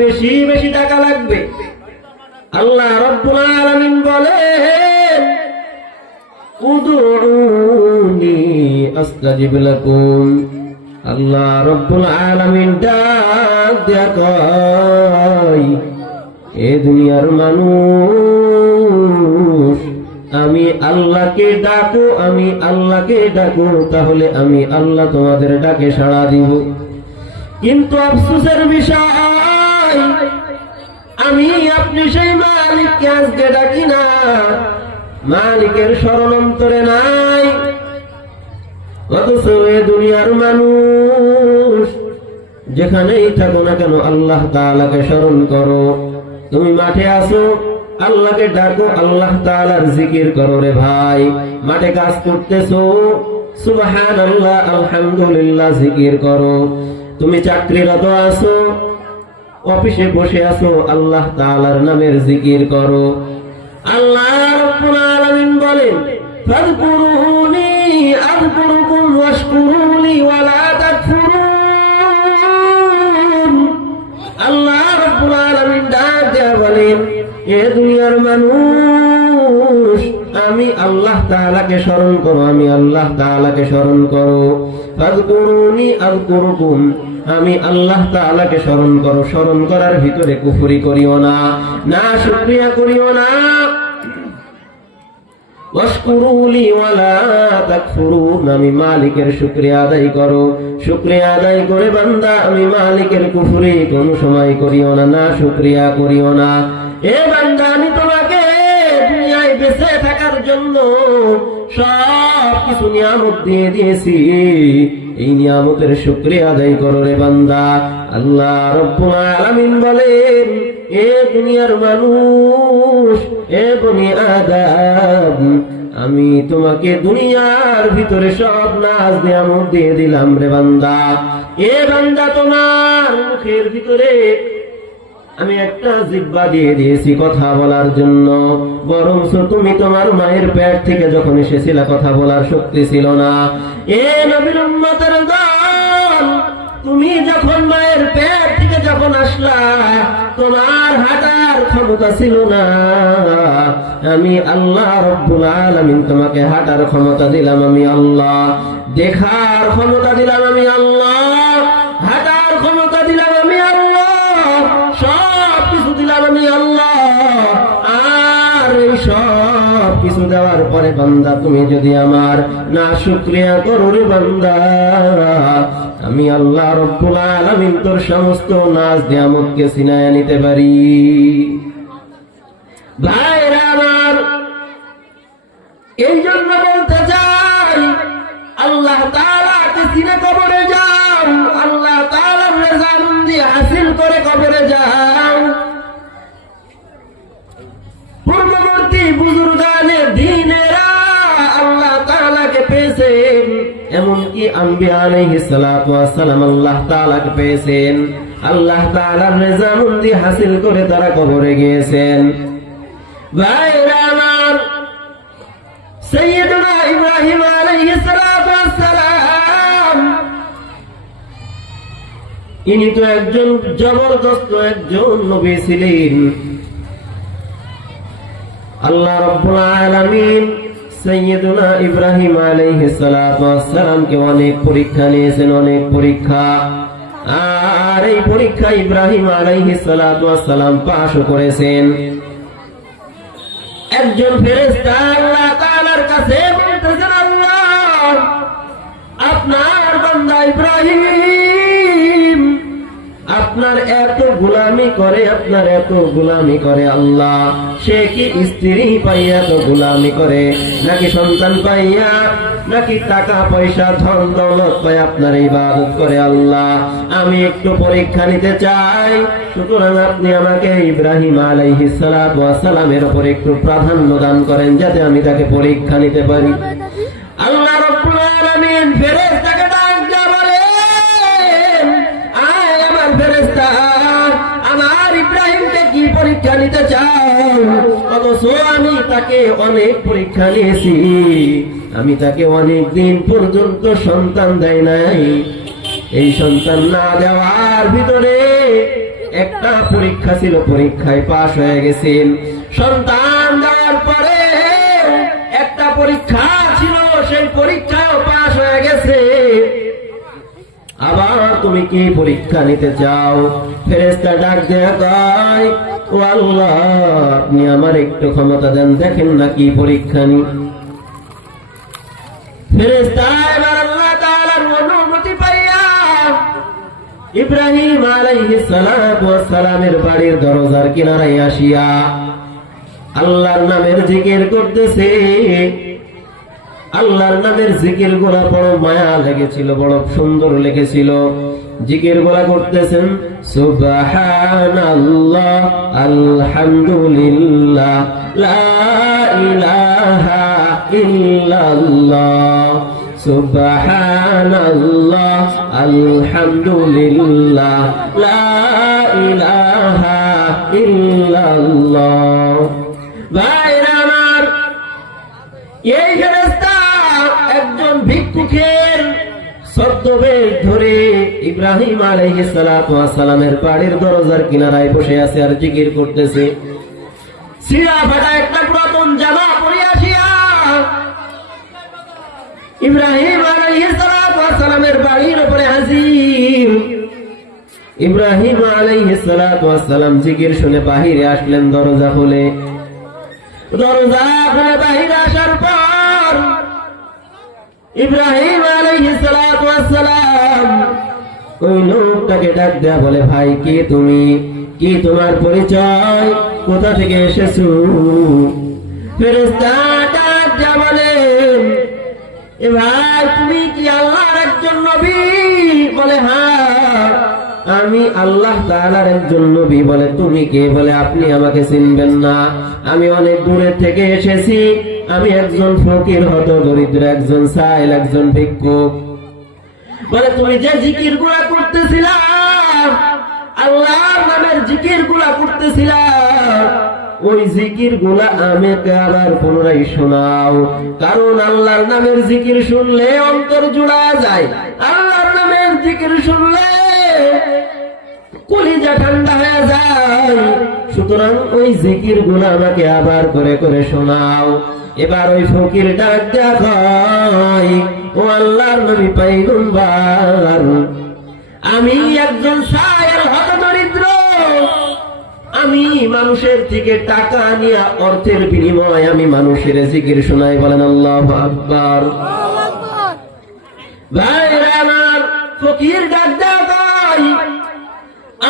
বেশি বেশি টাকা লাগবে। আল্লাহ রাব্বুল আলামিন বলেন উদউনি আস্তাজিব লাকুম। আল্লাহ রাব্বুল আলামিন ডাক দেয়া কয়, এ দুনিয়ার মানুষ আমি আল্লাহকে ডাকো, আমি আল্লাহকে ডাকো, তাহলে আমি আল্লাহ তোমাদের ডাকে সাড়া দিব। কিন্তু আফসোসের বিষয় আমি আপনি সেই মালিককে আজকে ডাকি না, মালিকের স্মরণ অন্তরে নাই। অথচ এ দুনিয়ার মানুষ যেখানেই থাকো না কেন আল্লাহ তাআলাকে স্মরণ করো। তুমি মাঠে আসো, আল্লাহকে ডাকো, আল্লাহ তাআলার জিকির করো রে ভাই। মাঠে কাজ করতেছো, সুবহানাল্লাহ আলহামদুলিল্লাহ জিকির করো। তুমি চাকরিরত আছো, অফিসে বসে আছো, আল্লাহ তাআলার নামের জিকির করো। আল্লাহ রাব্বুল আলামিন বলেন ফাযকুরুনি আযকুরুকুম ওয়াশকুরুলি ওয়ালা তাকফুরুন। আল্লাহ রাব্বুল আলামিন ডাক দেয়া বলেন, এ দুনিয়ার মানুষ আমি আল্লাহ তাআলাকে স্মরণ করো, আমি আল্লাহ তাআলাকে স্মরণ করো। ফাযকুরুনি আযকুরুকুম, আমি আল্লাহ তাআলাকে স্মরণ করো। স্মরণ করার ভিতরে কুফরি করিও না, না শুকরিয়া করিও না। ওয়াশকুরুলি ওয়ালা তাকফুরুন, আমি মালিকের শুকরিয়া আদায় করো। শুকরিয়া আদায় করে বান্দা আমি মালিকের কুফরি কোনো সময় করিও না, না শুকরিয়া করিও না। এ বান্দা আমি তোমাকে দুনিয়ায় বেঁচে থাকার জন্য সব কিছু নিয়ামত দিয়ে দিয়েছি, এই নিয়ামতের শুকরিয়া আদায় করো রে বান্দা। আল্লাহ রাব্বুল আলামিন বলেন, এ দুনিয়ার মানুষ, এ বনি আদম, আমি তোমাকে দুনিয়ার ভিতরে সব নাজ নিয়ামত দিয়ে দিলাম রে বান্দা। এ বান্দা তোমার মুখের ভিতরে আমি একটা জিহ্বা দিয়ে দিয়েছি কথা বলার জন্য, বরঞ্চ তুমি তোমার মায়ের পেট থেকে যখন এসেছিলে কথা বলার শক্তি ছিল না। এ নবীর উম্মতের দল, তুমি যখন মায়ের পেট থেকে যখন আসলা তোমার হাঁটার ক্ষমতা ছিল না, আমি আল্লাহ রাব্বুল আলামিন তোমাকে হাঁটার ক্ষমতা দিলাম আমি আল্লাহ, দেখার ক্ষমতা দিলাম আমি আল্লাহ, হাঁটার ক্ষমতা দিলাম আমি আল্লাহ, সব কিছু দিলাম আমি আল্লাহ। আর এই সব কিছু দেওয়ার পরে বান্দা তুমি যদি আমার না শুকরিয়া করো রে বান্দা, আমি আল্লাহ রাব্বুল আলামিন তোর সমস্ত নাজ নিয়ামতকে ছিনায় নিতে পারি। ভাইরা আমার, এই জন্য বলতে চাই আল্লাহ তাআলাকে চিনে কবরে যাও, আল্লাহ তাআলার রেজামন্দি হাসিল করে কবরে যাও। পূর্ববর্তী বুজুর্গানে দ্বীনেরা আল্লাহ তাআলাকে পেয়েছেন, এমনকি আম্বিয়া আলাইহিস সালাতু ওয়াস সালাম আল্লাহ তাআলাকে পেয়েছেন, আল্লাহ তাআলার রেজামন্দি হাসিল করে তারা কবরে গিয়েছেন। ভাইরা আমার, সাইয়্যিদুনা ইব্রাহিম আলাইহিস সালাতু ওয়াস সালাম ইনি তো একজন জবরদস্ত একজন নবী ছিলেন। আল্লাহ রাব্বুল আলামিন সাইয়্যিদুনা ইব্রাহিম আলাইহিস সালাতু ওয়াস সালামকে অনেক পরীক্ষা নিয়েছেন, অনেক পরীক্ষা। আর এই পরীক্ষা ইব্রাহিম আলাইহিস সালাতু ওয়াস সালাম পাশ করেছেন। একজন ফেরেশতা আল্লাহ তাআলার কাছে বলতেছেন, আল্লাহ আপনার বান্দা ইব্রাহিম আপনার এত গোলামি করে, আপনার এত গোলামি করে, আল্লাহ সে কি স্ত্রী পাইয়া তো গোলামি করে, নাকি সন্তান পাইয়া, নাকি টাকা পয়সা ধন দৌলত পাই আপনার ইবাদত করে? আল্লাহ আমি একটু পরীক্ষা নিতে চাই, সুতরাং আপনি আমাকে ইব্রাহিম আলাইহিস সালাতু ওয়াস সালামের উপর একটু প্রাধান্য দান করেন, যাতে আমি তাকে পরীক্ষা নিতে পারি। আল্লাহ রাব্বুল আলামিন ফেরেশতাকে ডাক দিয়া বলেন, আয় আমার ফেরেশতা, আমার ইব্রাহিমকে কি পরীক্ষা নিতে চাও? অথচ আমি তাকে অনেক পরীক্ষা নিয়েছি, আমি তাকে অনেক দিন পর্যন্ত সন্তান দেয় নাই। এই সন্তান না দেওয়ার ভিতরে একটা একটা পরীক্ষা ছিল, পরীক্ষায় পাশ হয়ে গেছেন। সন্তান দেওয়ার পরে একটা পরীক্ষা ছিল, সেই পরীক্ষাও পাশ হয়ে গেছে। আবার তুমি কি পরীক্ষা নিতে চাও? ফেরেশতা ডাক দেয়া কয়, ও আল্লাহ, আপনি আমার একটু ক্ষমতা দেন, দেখেন না কি পরীক্ষা নি। ফেরেশতা এবার আল্লাহ তাআলার অনুমতি পাইয়া ইব্রাহিম আলাইহিস সালাতু ওয়াস সালামের বাড়ির দরজার কিনারায় আসিয়া আল্লাহর নামের জিকির করতেছে। আল্লাহর নামের জিকির গুলা বড় মায়া লেগেছিল, বড় সুন্দর লেগেছিল। জিকির গুলা করতেছেন, সুবহানাল্লাহ, আলহামদুলিল্লাহ, লা ইলাহা ইল্লাল্লাহ, সুবহানাল্লাহ, আলহামদুলিল্লাহ, লা ইলাহা ইল্লাল্লাহ। ভাইরা আমার, এই ফেরেশতা একজন ভিক্ষুকের ছদ্মবেশ ধরে ইব্রাহিম আলাইহিস সালাতু ওয়াস সালামের বাড়ির দরজার কিনারায় বসে আছে আর জিকির করতেছে। সিরা ফাটা একটা পুরাতন জামা পরে আসিয়া ইব্রাহিম আলাইহিস সালাতু ওয়াস সালামের বাড়ির উপরে হাজির। ইব্রাহিম আলাইহিস সালাতু ওয়াস সালাম জিকির শুনে বাহিরে আসলেন। দরজা খুলে বাহিরে আসার পর ইব্রাহিম আলাইহিস সালাতু ওয়াস সালাম ওই লোকটাকে ডাক দেয়া বলে, ভাই কে তুমি? কি তোমার পরিচয়? কোথা থেকে এসেছো? ফেরেশতা ডাক দেয়া বলেন, এ ভাই, তুমি কি আল্লাহর একজন নবী? বলে, হ্যাঁ, আমি আল্লাহ তাআলার একজন নবী। বলে, তুমি কে? বলে, আপনি আমাকে চিনবেন না, আমি অনেক দূরে থেকে এসেছি। আমি একজন ফকির, হত দরিদ্র, একজন সাইল, একজন ভিক্ষুক। বলে, তুমি যে জিকির গুলা করতেছিলা, আল্লাহর নামের জিকির গুলা করতেছিলা, ওই জিকির গুলা আমাকে আবার পুনরায় শোনাও। কারণ আল্লাহর নামের জিকির শুনলে অন্তর জুড়া যায়, আল্লাহর নামের জিকির শুনলে কলিজা ঠান্ডা হয়ে যায়। সুতরাং ওই জিকির গুলা আমাকে আবার করে করে শোনাও। এবার ওই ফকির ডাক দেয়া কয়, ও আল্লাহর নবী পয়গম্বর, আমি একজন সায়ের, হতদরিদ্র। আমি মানুষের থেকে টাকা নিয়ে অর্থের বিনিময়ে আমি মানুষের জিকির শোনাই। বলেন আল্লাহু আকবার। ভাইরা আমার, ফকির ডাক দেয়া কয়,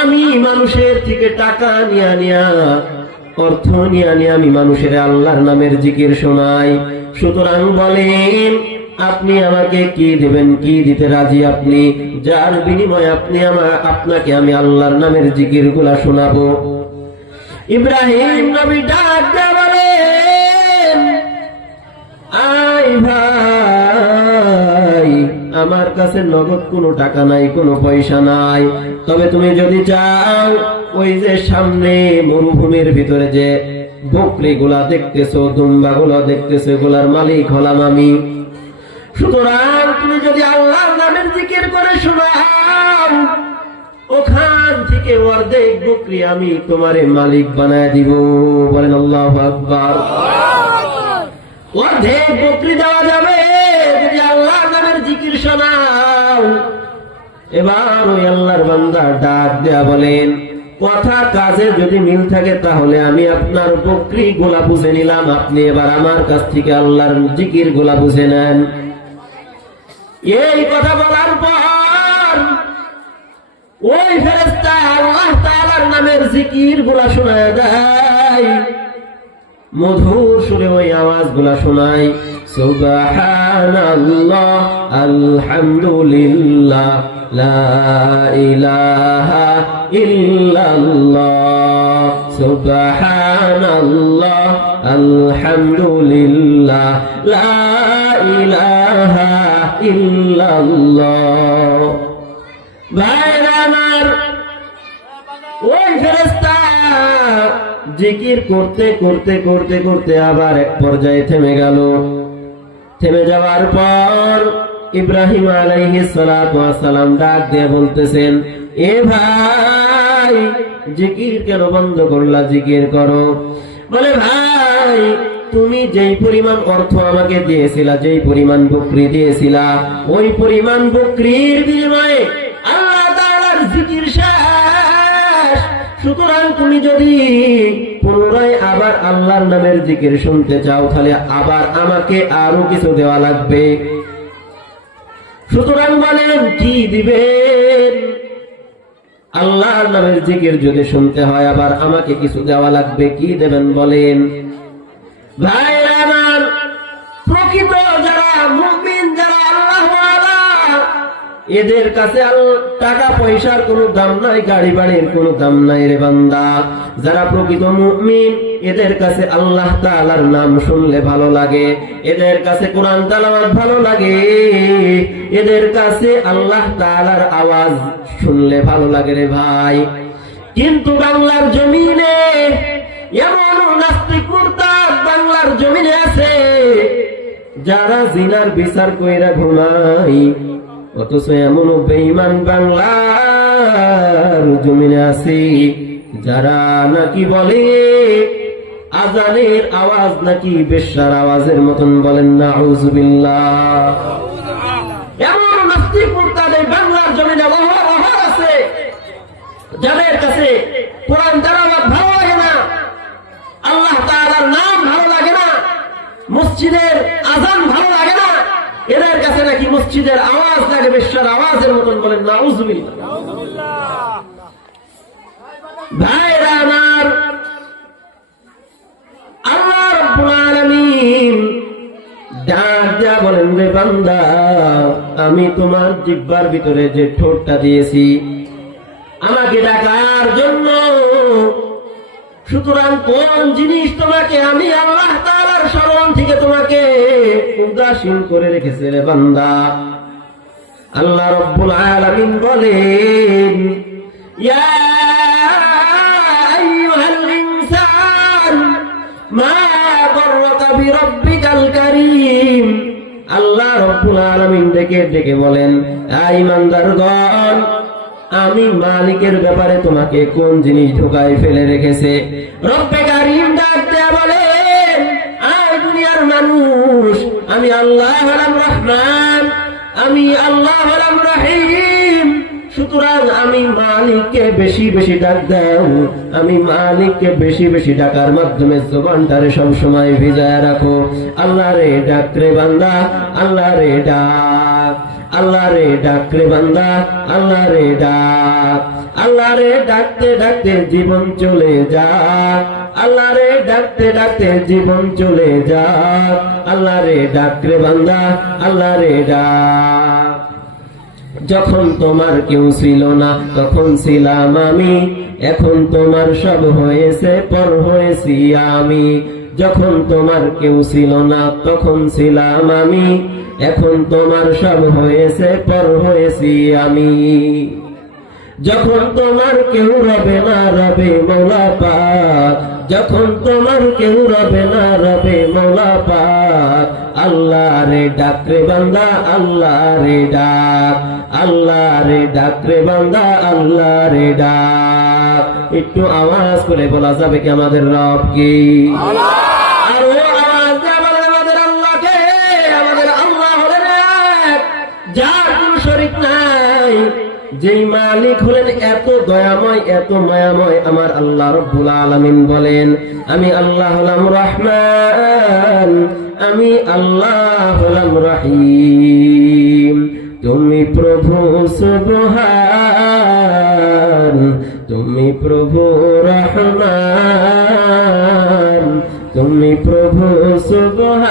আমি মানুষের থেকে টাকা নিয়া অর্থ নিয়ে আমি মানুষের আল্লাহর নামের জিকির শোনাই। সুতরাং বলেন, আপনি আমাকে কি দিবেন? কি দিতে রাজি আপনি? যার বিনিময়ে আপনাকে আমি আল্লাহর নামের জিকির গুলা শোনাবো। ইব্রাহিম নবী ডাক দেয়া বলেন, আয় ভাই, আমার কাছে নগদ কোনো টাকা নাই, কোনো পয়সা নাই। তবে তুমি যদি চাও, ওই যে সামনে মরুভূমির ভিতরে যে বকরি গুলা দেখতেছো, দুম্বা গুলা দেখতেছো, এগুলার মালিক হলাম আমি। সুতরাং তুমি যদি আল্লাহর নামের জিকির করে শোনাও, ওখান থেকে অর্ধেক বকরি আমি তোমারে মালিক বানায় দিব। বলেন আল্লাহু আকবার। অর্ধেক বকরি দেওয়া যাবে যদি আল্লাহর নামের জিকির শোনাও। এবার ওই আল্লাহর বান্দা ডাক দেয়া বলেন, কথা কাজে যদি মিল থাকে তাহলে আমি আপনার বকরি গোলা বুঝে নিলাম, আপনি এবার আমার কাছ থেকে আল্লাহর জিকির গোলা বুঝে নেন। এই কথা বলার পর ওই ফেরেশতা আল্লাহ তাআলার নামের জিকির গুলা শোনায় দেয়, মধুর সুরে ওই আওয়াজ গুলা শোনায়, সুবহানাল্লাহ, আলহামদুলিল্লাহ, লা ইলাহা ইল্লাল্লাহ, সুবহানাল্লাহ, আলহামদুলিল্লাহ, লা ইলাহা ইল্লাল্লাহ। ভাইরা আমার, ওই ফেরেশতা জিকির করতে করতে করতে করতে আবার এক পর্যায়ে থেমে গেল। থেমে যাওয়ার পর ইব্রাহিম আলাইহিস সালাতু ওয়াস সালাম ডাক দিয়ে বলতেছেন, এ ভাই, জিকির কেন বন্ধ করলা? জিকির করো। বলে ভাই, তুমি যেই পরিমাণ অর্থ আমাকে দিয়েছিলা, যেই পরিমাণ বকরি দিয়েছিলা, ওই পরিমাণ বকরির বিনিময়ে আল্লাহ তাআলার জিকির শেষ। সুতরাং তুমি যদি পুনরায় আবার আল্লাহর নামের জিকির শুনতে চাও, তাহলে আবার আমাকে আরো কিছু দেওয়া লাগবে। সুতরাং বলেন কি দিবেন? আল্লাহর নামের জিকির যদি শুনতে হয়, আবার আমাকে কিছু দেওয়া লাগবে। কি দেবেন বলেন? ভাইরা আমার, প্রকৃত যারা মুমিন, যারা আল্লাহওয়ালা, এদের কাছে টাকা পয়সার কোনো দাম নাই, গাড়ি বাড়ির কোনো দাম নাই রে বান্দা। যারা প্রকৃত মুমিন, এদের কাছে আল্লাহ তাআলার নাম শুনলে ভালো লাগে, এদের কাছে কোরআন তেলাওয়াত ভালো লাগে, এদের কাছে আল্লাহ তাআলার আওয়াজ শুনলে ভালো লাগে রে ভাই। কিন্তু বাংলার জমিনে এমন নাস্তিক মুরতাদ বাংলার জমিনে আছে, যারা জিনার বিচার কইরা ঘুমাই, অথচ এমন বেঈমান বাংলার জমিনে আছে, যারা নাকি বলে আজানের আওয়াজ নাকি বেশ্যার আওয়াজের মতন। বলেন নাউযুবিল্লাহ। এমন নাস্তিক মুরতাদ এই বাংলার জমিনে অহরহ আছে, যাদের কাছে কোরআন তেলাওয়াত ভালো লাগে না, আল্লাহ তাআলার নাম ভালো লাগে না, মসজিদের আজান ভালো লাগে না, এদের কাছে নাকি মসজিদের আওয়াজ লাগে বেশ্যার আওয়াজের মতন। বলেন নাউযুবিল্লাহ। ভাইরা আমার, আল্লাহ রাব্বুল আলামিন ডাক দিয়া বলেন, রে বান্দা, আমি তোমার জিহ্বার ভিতরে যে ঠোঁটটা দিয়েছি আমাকে ডাকার জন্য, সুতরাং কোন জিনিস তোমাকে আমি আল্লাহ তাআলার স্মরণ থেকে তোমাকে উদাসীন করে রেখেছে রে বান্দা? আল্লাহ রাব্বুল আলামিন বলেন, ইয়া আইয়ুহাল ইনসান মা গররাকা বিরাব্বিকাল কারীম। আল্লাহ রাব্বুল আলামিন ডেকে ডেকে বলেন, এই ইমানদারগণ, আমি মালিকের ব্যাপারে তোমাকে কোন জিনিস ঢোকায় ফেলে রেখেছে? রব্বে কারীম ডাক দেয়া বলেন, আয় দুনিয়ার মানুষ, আমি আল্লাহ হলাম রহমান, আমি আল্লাহ হলাম রহিম। সুতরাং আমি মালিককে বেশি বেশি ডাক দাও, আমি মালিককে বেশি বেশি ডাকার মাধ্যমে জবানটারে সবসময় ভিজায় রাখো। আল্লাহ রে ডাক রে বান্দা, আল্লাহ রে ডাক, আল্লাহ রে ডাক রে বান্দা, আল্লাহ রে ডাক। আল্লাহ রে ডাকতে ডাকতে জীবন চলে যাক, আল্লাহ রে ডাকতে ডাকতে জীবন চলে যাক। আল্লাহ রে ডাক রে বান্দা, আল্লাহ রে ডাক। যখন তোমার কেউ ছিল না তখন ছিলাম আমি, এখন তোমার সব হয়েছে, পর হয়েছি আমি। যখন তোমার কেউ ছিল না তখন ছিলাম আমি, এখন তোমার সব হয়েছে, পর হয়েছি আমি। যখন তোমার কেউ রবে না, রবে মওলা পাক। যখন তোমার কেউ রবে না, রবে মওলা পাক। আল্লাহ রে ডাক রে বান্দা, আল্লাহ রে ডাক, আল্লাহ রে ডাক রে বান্দা, আল্লাহ রে ডাক। একটু আওয়াজ করে বলা যাবে কি আমাদের রব কি? আর ও আওয়াজ দিয়ে বলেন আমাদের আল্লাহকে। আমাদের আল্লাহ হলেন এক, যার কোনো শরীক নাই, যেই মালিক হলেন এত দয়াময়, এত মায়াময়। আমার আল্লাহ রাব্বুল আলামিন বলেন, আমি আল্লাহ হলাম রহমান, আমি আল্লাহ হলাম রহিম। তুমি প্রভু সুবহান, তুমি প্রভু রহমান, তুমি প্রভু সুবহান,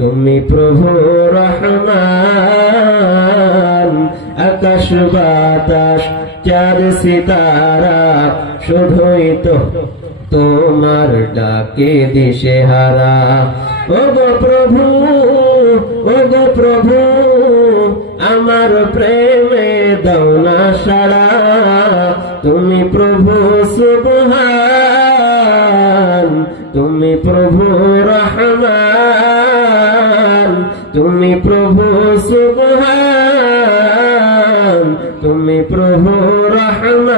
তুমি প্রভু রহমান। আকাশ বাতাস চাঁদ সিতারা শুধুই তো তোমার ডাকে দিশেহারা। ওগো প্রভু, ওগো প্রভু, আমার প্রেমে দাও না সাড়া। তুমি প্রভু সুবহান, তুমি প্রভু রহমান, তুমি প্রভু সুবহান, তুমি প্রভু রহমান।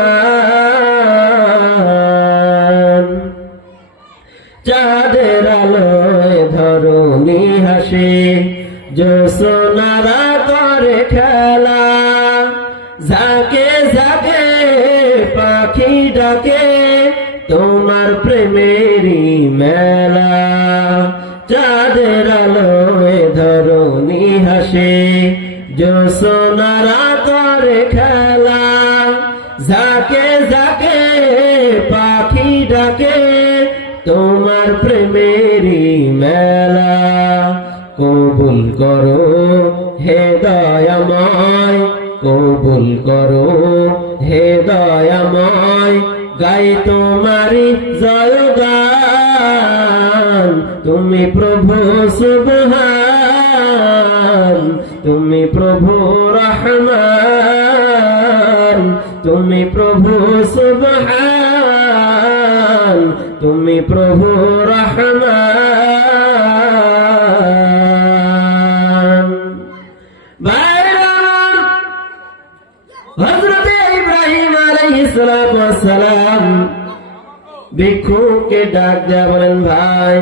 ডাকে তোমার প্রেমেরই মেলা, চাঁদের আলোয় ধরণী হাসে, জ্যোৎস্নারা করে খেলা, ঝাঁকে ঝাঁকে পাখি ডাকে তোমার প্রেমেরই মেলা। কবুল করো হে দয়াময়, কবুল করো হে দয়াময়, গাই তোমারি জয়গান। তুমি প্রভু সুবহান, তুমি প্রভু রহমান, তুমি প্রভু সুবহান, তুমি প্রভু রহমান। হযরতে ইব্রাহিম আলাইহিস সালাতু ওয়াস সালাম ভিক্ষুককে ডাক দেয়া বলেন, ভাই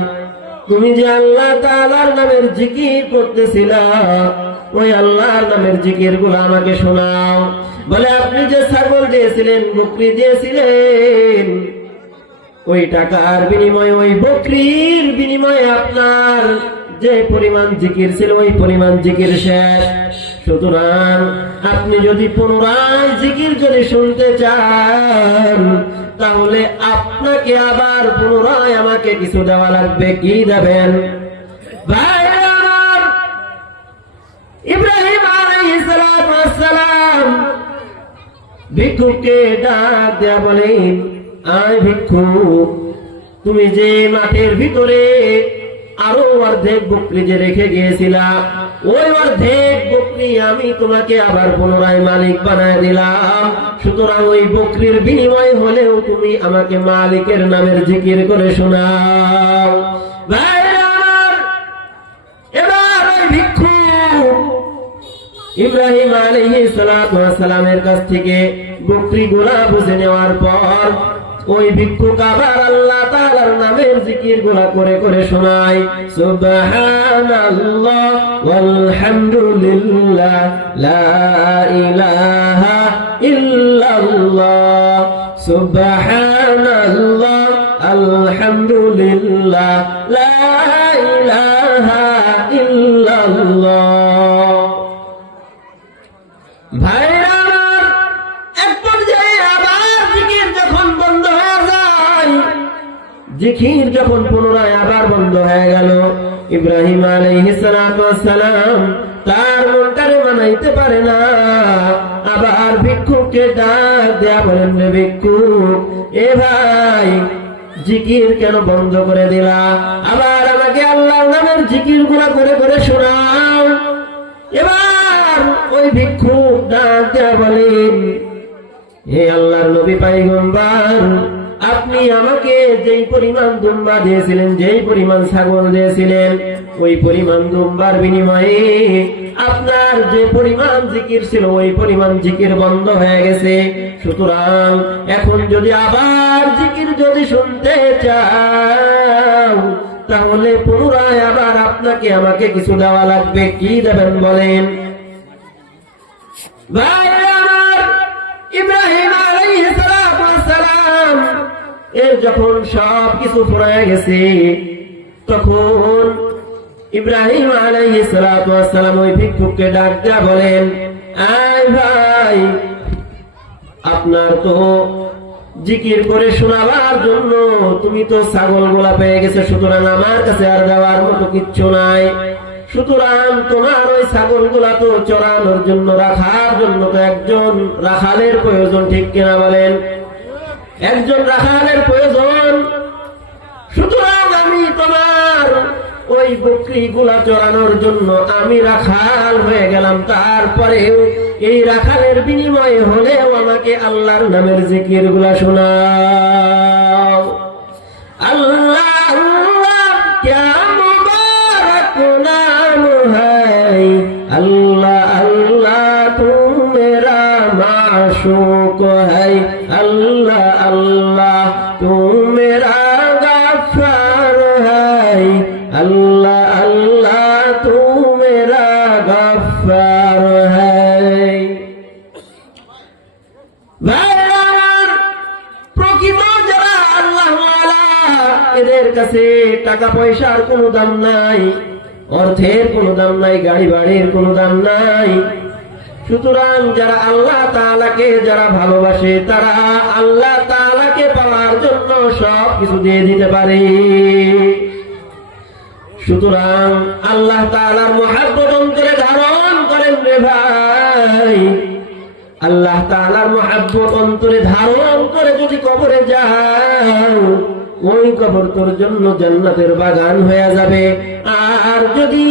তুমি যে আল্লাহ তাআলার নামের জিকির করতেছিলা, ওই আল্লাহর নামের জিকির গুলো আমাকে শোনাও। বলে, আপনি যে ছাগল দিয়েছিলেন, বকরি দিয়েছিলেন, ওই টাকার বিনিময়ে, ওই বকরির বিনিময়ে আপনার যে পরিমাণ জিকির ছিল, ওই পরিমাণ জিকির শেষ। সুতরাং আপনি যদি পুনরায় জিকির যদি শুনতে চান, তাহলে আপনাকে আবার পুনরায় আমাকে কিছু দেওয়া লাগবে। কি দেবেন? ভাই আমার, ইব্রাহিম আলাইহিস সালাতু ওয়াস সালাম ভিক্ষুককে ডাক দেয়া বলেন, আয় ভিক্ষুক, তুমি যে মাঠের ভিতরে আরো অর্ধেক বকরি যে রেখে গিয়েছিলা, ওই অর্ধেক বকরি আমি তোমাকে আবার পুনরায় মালিক বানায় দিলাম। সুতরাং ওই বকরির বিনিময় হলেও তুমি আমাকে মালিকের নামের জিকির করে শোনাও। ভাই আমার, এবার ওই ভিক্ষুক ইব্রাহিম আলাইহিস সালাতু ওয়াস সালামের কাছ থেকে বকরি গুলা বুঝে নেওয়ার পর ওই ভিক্ষুক আবার আল্লাহ তাআলার নামের জিকির গুলা করে করে শোনায়। সুবহানাল্লাহ ওয়ালহামদুলিল্লাহ লা ইলাহা ইল্লাল্লাহ, সুবহানাল্লাহ আলহামদুলিল্লাহ লা ইলাহা ইল্লাল্লাহ। ভাইরা আমার, এক পর্যায়ে আবার জিকির যখন বন্ধ হয়ে যায়, জিকির যখন পুনরায় আবার বন্ধ হয়ে গেল, ইব্রাহিম আলাইহিস সালাতু ওয়াস সালাম তার মনটারে মানাইতে পারে না, আবার ভিক্ষুককে ডাক দেয়া বলেন, রে ভিক্ষুক, এ ভাই জিকির কেন বন্ধ করে দিলা? আবার আমাকে আল্লাহর নামের জিকির গুলা করে করে শোনাও। এবার ওই ভিক্ষুক ডাক দেয়া বলেন, হে আল্লাহর নবী পয়গম্বর, আপনি আমাকে যেই পরিমাণ দুম্বা দিয়েছিলেন, যেই পরিমাণ ছাগল দিয়েছিলেন, ওই পরিমাণ দুম্বার বিনিময়ে আপনার যে পরিমাণ জিকির ছিল, ওই পরিমাণ জিকির বন্ধ হয়ে গেছে। সুতরাং এখন যদি আবার জিকির যদি শুনতে চাও, তাহলে পুনরায় আবার আপনাকে আমাকে কিছু দেওয়া লাগবে। কি দেবেন বলেন? ভাই আমার, ইব্রাহিম আলাইহিস সালাতু ওয়াস সালাম এর যখন সব কিছু ফুরায় গেছে, তখন ইব্রাহিম আলাইহিস সালাতু ওয়াস সালাম ওই ভিক্ষুককে ডাক দেয়া বলেন, আয় ভাই, আপনার তো জিকির করে শোনাবার জন্য তুমি তো ছাগল গোলা পেয়ে গেছে, সুতরাং আমার কাছে আর দেওয়ার মতো কিচ্ছু নাই। সুতরাং তোমার ওই ছাগল গুলা তো চড়ানোর জন্য, রাখার জন্য তো একজন রাখালের প্রয়োজন, ঠিক কিনা বলেন? একজন রাখালের প্রয়োজন। সুতরাং আমি তোমার ওই বকরি গুলা চড়ানোর জন্য আমি রাখাল হয়ে গেলাম। তারপরেও এই রাখালের বিনিময়ে হলেও আমাকে আল্লাহর নামের জিকির গুলা শোনাও। আল্লাহ আল্লাহ ক্যা মুবারক নাম হ্যায়, আল্লাহ আল্লাহ তু মেরা মাশুক হ্যায়, আল্লাহ আল্লাহ তু মেরা গফার হ্যায়, আল্লাহ আল্লাহ তু মেরা গফার হ্যায়। ভাই আমার, কাছে টাকা পয়সার কোনো দাম নাই, অর্থের কোনো দাম নাই, গাড়ি বাড়ির কোনো দাম নাই। সুতরাং যারা আল্লাহ তাআলাকে যারা ভালোবাসে তারা আল্লাহ তাআলাকে পাওয়ার জন্য সব কিছু দিয়ে দিতে পারে। সুতরাং আল্লাহ তাআলার মহব্বত অন্তরে ধারণ করেন রে ভাই। আল্লাহ তাআলার মহব্বত অন্তরে ধারণ করে যদি কবরে যাও, ওই কবর তোর জন্য জান্নাতের বাগান হয়ে যাবে। আর যদি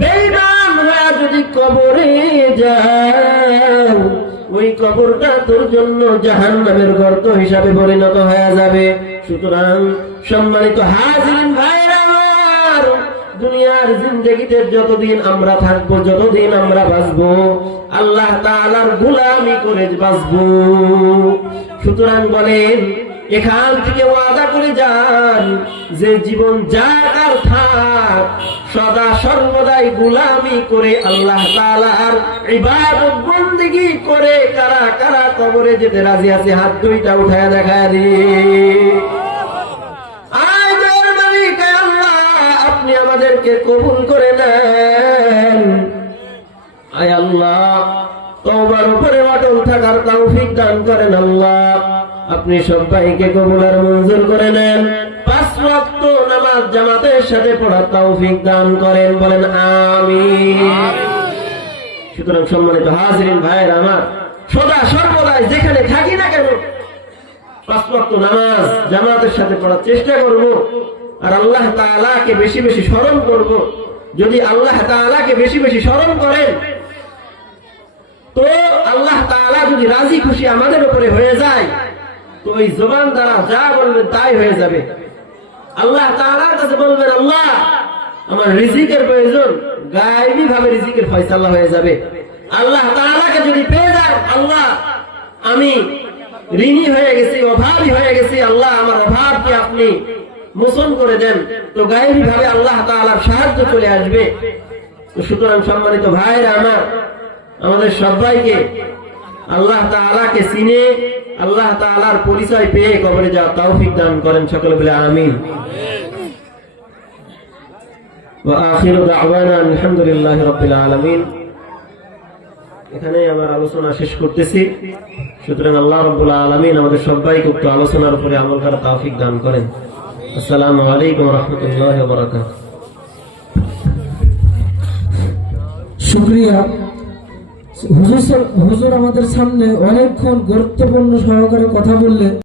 বেঈমান হয়ে যদি কবরে যাও, ওই কবরটা তোর জন্য জাহান্নামের গর্ত হিসাবে পরিণত হয়ে যাবে। সুতরাং সম্মানিত হাজিরিন ভাইরা আমার, দুনিয়ার জিন্দেগিতে যতদিন আমরা থাকবো, যতদিন আমরা বাঁচবো, আল্লাহ তাআলার গোলামি করে বাঁচবো। সুতরাং বলেন, এখান থেকে ওয়াদা করে যান যে জীবন যাক আর থাক, সদা সর্বদাই গোলামি করে আল্লাহ তাআলার ইবাদত বন্দেগী করে কারা কারা কবরে যেতে রাজি আছে হাত দুইটা উঠায় দেখায় রে। আজের মালিক আল্লাহ, আপনি আমাদেরকে কবুল করে নেন। আয় আল্লাহ, তওবার উপরে অটল থাকার তৌফিক দান করেন আল্লাহ। আপনি সবাইকে কবুল আর মঞ্জুর করে নেন। 5 ওয়াক্ত নামাজ জামাতের সাথে পড়ার তৌফিক দান করেন, বলেন আমিন। সুতরাং সম্মানিত হাজিরিন ভাইয়েরা আমার, সদা সর্বদাই যেখানে থাকি না কেন 5 ওয়াক্ত নামাজ জামাতের সাথে পড়ার চেষ্টা করব, আর আল্লাহ তাআলাকে বেশি বেশি স্মরণ করব। যদি আল্লাহ তাআলাকে বেশি বেশি স্মরণ করেন, তো আল্লাহ তাআলা যদি রাজি খুশি আমাদের উপরে হয়ে যায়, তো ওই জবান দ্বারা যা বলবেন তাই হয়ে যাবে। আল্লাহ তাআলার কাছে বলবেন, আল্লাহ আমার রিজিকের প্রয়োজন, গায়েবী ভাবে রিজিকের ফয়সালা হয়ে যাবে। আল্লাহ তাআলাকে যদি পেয়ে যান, আল্লাহ আমি ঋণী হয়ে গেছি, অভাবী হয়ে গেছি, আল্লাহ আমার অভাবকে আপনি মোচন করে দেন, তো গায়েবী ভাবে আল্লাহ তাআলার সাহায্য চলে আসবে। সুতরাং সম্মানিত ভাইরা আমার, আমাদের সবাইকে আল্লাহ তাআলাকে চিনে আল্লাহ তাআলার পরিচয় পেয়ে কবরে যাওয়ার তৌফিক দান করেন। সকলে বলে আমিন। ওয়া আখিরু দাওয়ানা আলহামদুলিল্লাহি রাব্বিল আলামিন। এখানে আমার আলোচনা শেষ করতেছি। সুতরাং আল্লাহ রাব্বুল আলামিন আমাদের সবাইকে উক্ত আলোচনার উপরে আমল করার তৌফিক দান করেন। আসসালামু আলাইকুম ওয়া রাহমাতুল্লাহি ওয়া বারাকাতুহু। শুকরিয়া হুজুর আমাদের সামনে অনেকক্ষণ গুরুত্বপূর্ণ সহকারে কথা বললেন।